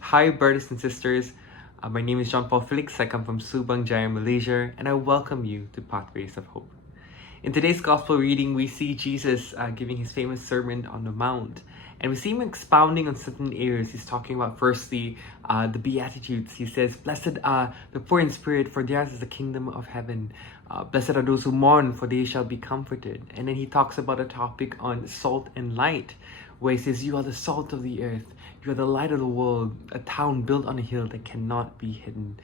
Hi, brothers and sisters. My name is John Paul Felix. I come from Subang Jaya, Malaysia, and I welcome you to Pathways of Hope. In today's Gospel reading, we see Jesus giving his famous Sermon on the Mount, and we see him expounding on certain areas. He's talking about, firstly, the Beatitudes. He says, "Blessed are the poor in spirit, for theirs is the kingdom of heaven. Blessed are those who mourn, for they shall be comforted." And then he talks about a topic on salt and light, where he says, "You are the salt of the earth. You are the light of the world, a town built on a hill that cannot be hidden."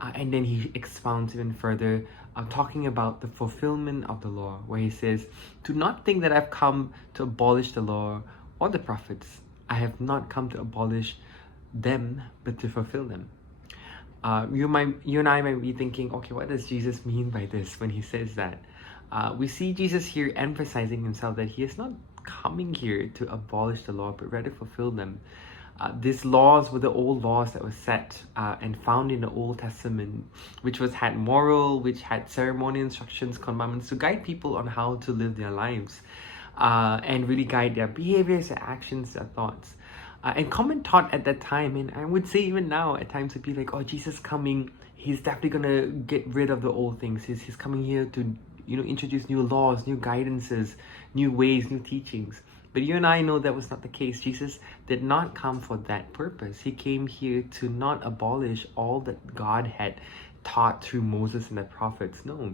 And then he expounds even further, talking about the fulfillment of the law, where he says, "Do not think that I've come to abolish the law or the prophets. I have not come to abolish them, but to fulfill them." You and I might be thinking, okay, what does Jesus mean by this when he says that? We see Jesus here emphasizing himself that he is not coming here to abolish the law, but rather fulfill them. These laws were the old laws that were set and found in the Old Testament, which had moral, which had ceremonial instructions, commandments to guide people on how to live their lives, and really guide their behaviors, their actions, their thoughts. And common thought at that time, and I would say even now at times, would be like, oh, Jesus coming, he's definitely gonna get rid of the old things. He's coming here to introduce new laws, new guidances, new ways, new teachings. But you and I know that was not the case. Jesus did not come for that purpose. He came here to not abolish all that God had taught through Moses and the prophets. No.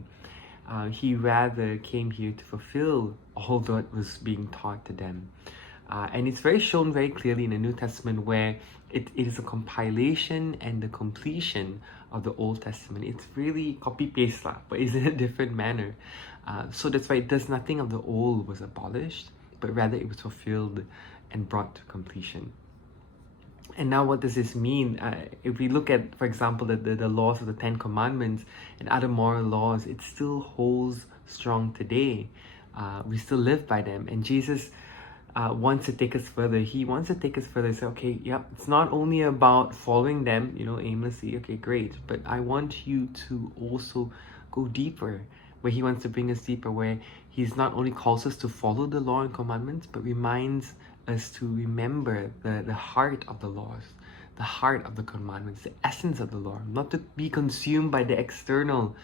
He rather came here to fulfill all that was being taught to them. And it's shown very clearly in the New Testament, where it is a compilation and the completion of the Old Testament. It's really copy-paste, but it's in a different manner. So that's why it does nothing of the old was abolished, but rather it was fulfilled and brought to completion. And now what does this mean? If we look at, for example, the laws of the Ten Commandments and other moral laws, it still holds strong today. We still live by them. And Jesus wants to take us further. He wants to take us further and say, okay, yep, it's not only about following them, aimlessly, okay, great, but I want you to also go deeper, where he wants to bring us deeper, where he's not only calls us to follow the law and commandments, but reminds us to remember the heart of the laws, the heart of the commandments, the essence of the law, not to be consumed by the external,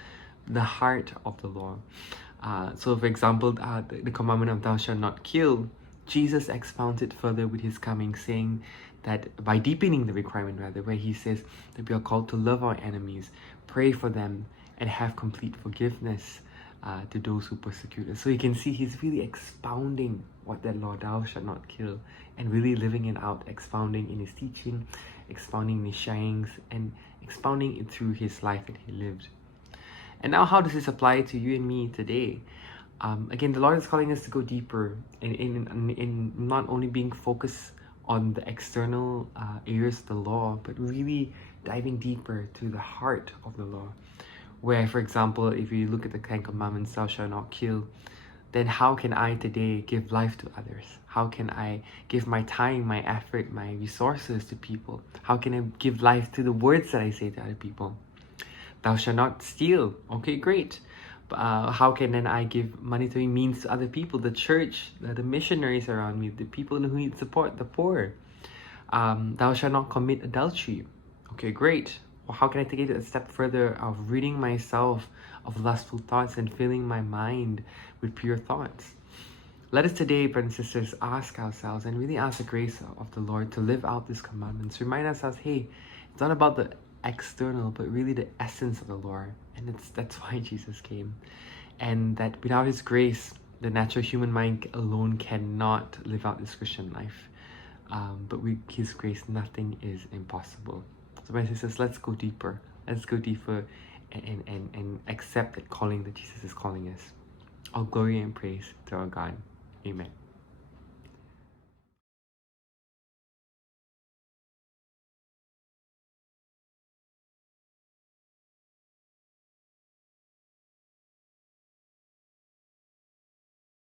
the heart of the law. So for example, the commandment of thou shalt not kill, Jesus expounds it further with his coming, saying that by deepening the requirement, rather, where he says that we are called to love our enemies, pray for them, and have complete forgiveness to those who persecute us. So you can see he's really expounding what that law, thou shalt not kill, and really living it out, expounding in his teaching, expounding in his sayings, and expounding it through his life that he lived. And now, how does this apply to you and me today? Again, the Lord is calling us to go deeper in not only being focused on the external areas of the law, but really diving deeper to the heart of the law. Where, for example, if you look at the Ten Commandments, thou shalt not kill, then how can I today give life to others? How can I give my time, my effort, my resources to people? How can I give life to the words that I say to other people? Thou shalt not steal. Okay, great. How can then I give monetary means to other people, the church, the missionaries around me, the people who need support, the poor? Thou shalt not commit adultery. Okay, great. Well, how can I take it a step further of ridding myself of lustful thoughts and filling my mind with pure thoughts? Let us today, brothers and sisters, ask ourselves and really ask the grace of the Lord to live out these commandments. Remind ourselves, hey, it's not about the external, but really the essence of the Lord. And that's why Jesus came. And that without his grace, the natural human mind alone cannot live out this Christian life. But with his grace, nothing is impossible. So my sisters, let's go deeper. Let's go deeper and accept that calling that Jesus is calling us. All glory and praise to our God. Amen.